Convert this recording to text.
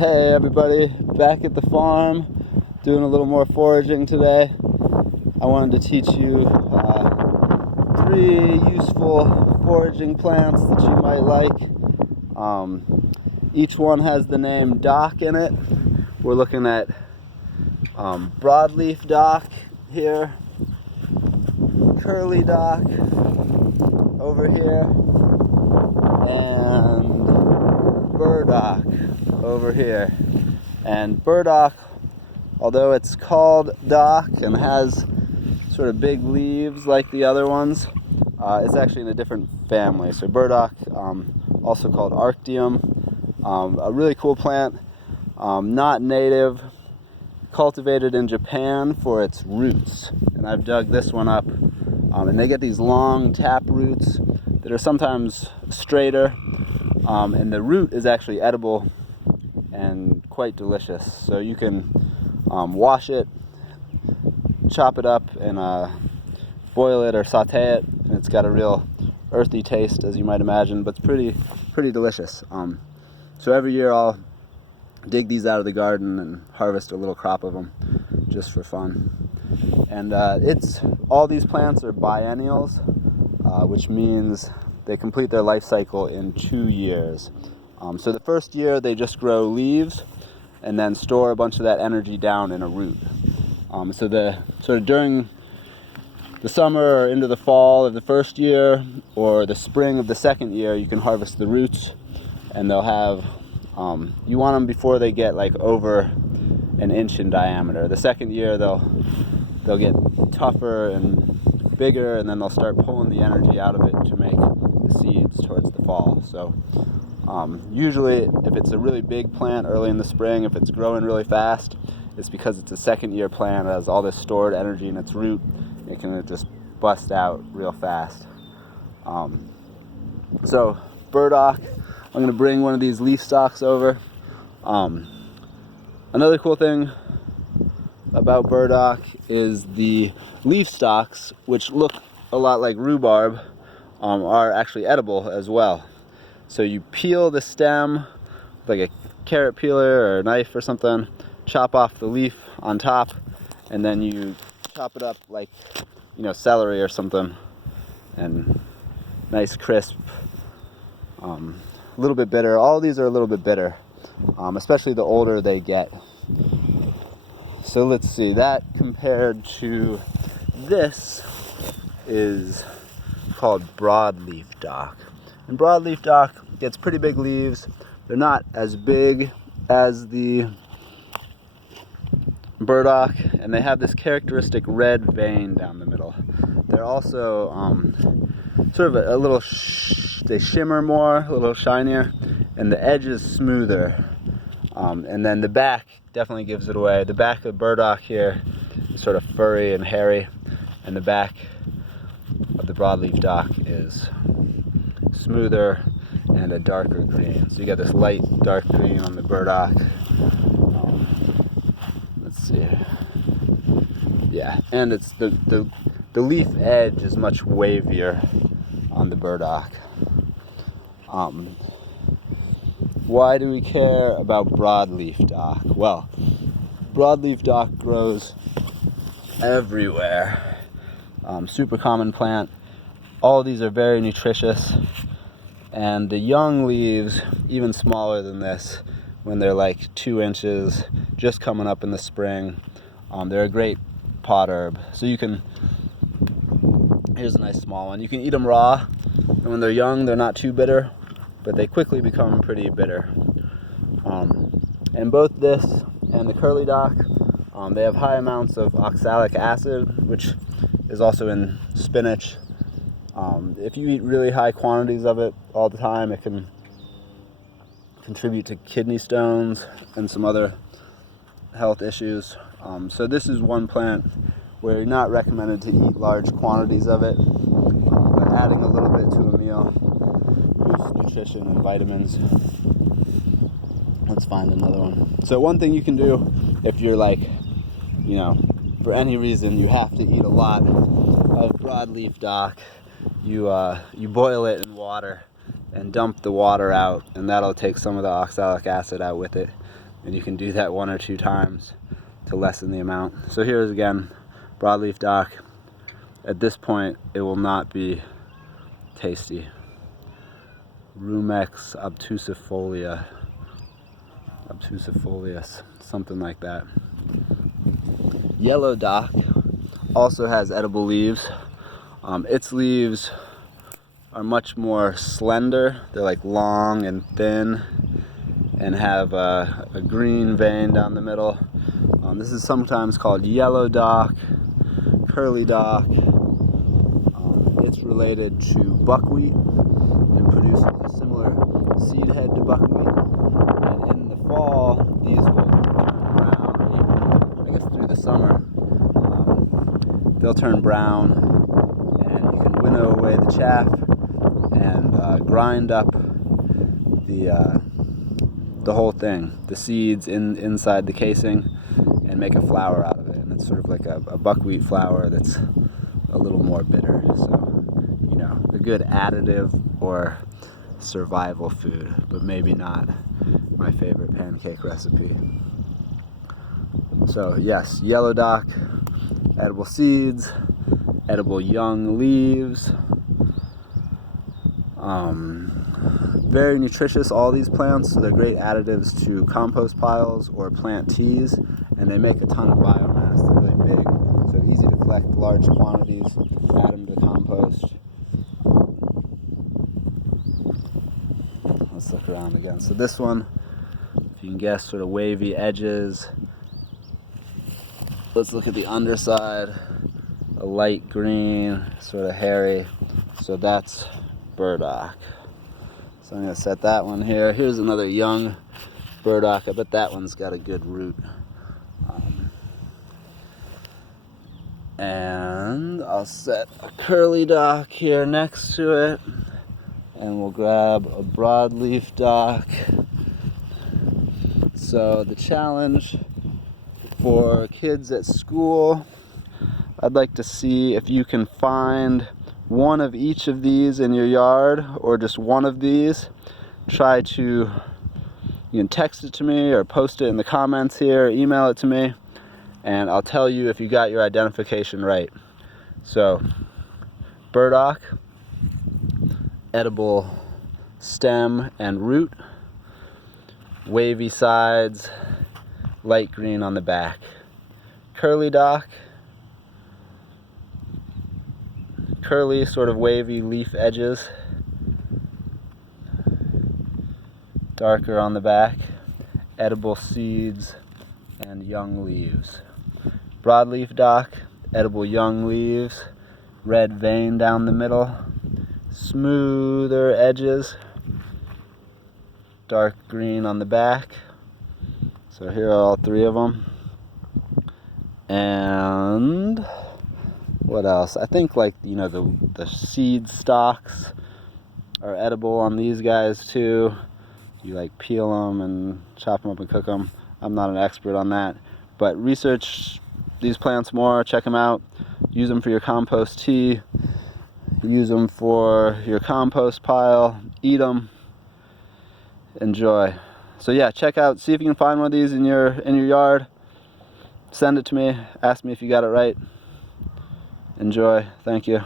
Hey everybody, back at the farm doing a little more foraging today. I wanted to teach you 3 useful foraging plants that you might like. Each one has the name Doc in it. We're looking at Broadleaf Doc here, Curly Doc over here, and Burdock over here. And Burdock, although it's called Doc and has sort of big leaves like the other ones, it's actually in a different family. So Burdock, also called Arctium, a really cool plant, not native, cultivated in Japan for its roots. And I've dug this one up, and they get these long tap roots that are sometimes straighter, and the root is actually edible and quite delicious. So you can wash it, chop it up, and boil it or saute it, and it's got a real earthy taste, as you might imagine, but it's pretty delicious. So every year I'll dig these out of the garden and harvest a little crop of them just for fun. And all these plants are biennials, which means they complete their life cycle in 2 years. So the first year they just grow leaves and then store a bunch of that energy down in a root. So during the summer or into the fall of the first year or the spring of the second year, you can harvest the roots, and they'll have, you want them before they get like over an inch in diameter. The second year they'll get tougher and bigger, and then they'll start pulling the energy out of it to make the seeds towards the fall. So usually if it's a really big plant early in the spring, if it's growing really fast, it's because it's a second year plant. It has all this stored energy in its root. It can just bust out real fast. So Burdock, I'm going to bring one of these leaf stalks over. Another cool thing about Burdock is the leaf stalks, which look a lot like rhubarb, are actually edible as well. So you peel the stem like a carrot peeler or a knife or something, chop off the leaf on top, and then you chop it up like, celery or something, and nice crisp, a little bit bitter. All these are a little bit bitter, especially the older they get. So let's see, that compared to this is called Broadleaf Doc. And Broadleaf Doc gets pretty big leaves. They're not as big as the Burdock, and they have this characteristic red vein down the middle. They're also sort of a little, they shimmer more, a little shinier, and the edge is smoother. And then the back definitely gives it away. The back of Burdock here is sort of furry and hairy, and the back of the Broadleaf Doc is smoother and a darker green. So you got this light dark green on the Burdock. Let's see. Yeah, and it's the leaf edge is much wavier on the Burdock. Why do we care about Broadleaf Doc? Well, Broadleaf Doc grows everywhere. Super common plant. All of these are very nutritious, and the young leaves, even smaller than this, when they're like 2 inches, just coming up in the spring, they're a great pot herb. So here's a nice small one. You can eat them raw, and when they're young, they're not too bitter, but they quickly become pretty bitter. And both this and the Curly Doc, they have high amounts of oxalic acid, which is also in spinach. If you eat really high quantities of it all the time, it can contribute to kidney stones and some other health issues. So this is one plant where you're not recommended to eat large quantities of it, but adding a little bit to a meal boosts nutrition and vitamins. Let's find another one. So one thing you can do if you're like, for any reason you have to eat a lot of Broadleaf Doc, you boil it in water and dump the water out, and that'll take some of the oxalic acid out with it. and you can do that 1 or 2 times to lessen the amount. So here's again Broadleaf Doc. At this point it will not be tasty. Rumex obtusifolius, something like that. Yellow Doc also has edible leaves. Its leaves are much more slender. They're like long and thin and have a green vein down the middle. This is sometimes called yellow dock, curly dock. It's related to buckwheat and produces a similar seed head to buckwheat. And in the fall, these will turn brown, or even, I guess, through the summer. They'll turn brown, and you can winnow away the chaff and grind up the whole thing, the seeds inside the casing, and make a flour out of it. And it's sort of like a buckwheat flour that's a little more bitter. So, you know, a good additive or survival food, but maybe not my favorite pancake recipe. So yes, yellow dock, edible seeds, edible young leaves. Very nutritious, all these plants, so they're great additives to compost piles or plant teas, and they make a ton of biomass. They're really big, so easy to collect large quantities, add them to the compost. Let's look around again. So this one, if you can guess, sort of wavy edges. Let's look at the underside, a light green, sort of hairy. So that's burdock. So I'm going to set that one here. Here's another young burdock. I bet that one's got a good root. And I'll set a curly dock here next to it. And we'll grab a broadleaf dock. So the challenge for kids at school, I'd like to see if you can find one of each of these in your yard, or just one of these. Try to, you can text it to me or post it in the comments here, or email it to me, and I'll tell you if you got your identification right. So, burdock, edible stem and root, wavy sides, light green on the back. Curly dock, curly, sort of wavy leaf edges, darker on the back, edible seeds and young leaves. Broadleaf dock, edible young leaves, red vein down the middle, smoother edges, dark green on the back. So here are all 3 of them. And what else? I think, like, you know, the seed stalks are edible on these guys too. You like peel them and chop them up and cook them. I'm not an expert on that, but research these plants more, check them out, use them for your compost tea, use them for your compost pile, eat them, enjoy. So yeah, check out, see if you can find one of these in your yard, send it to me, ask me if you got it right. Enjoy. Thank you.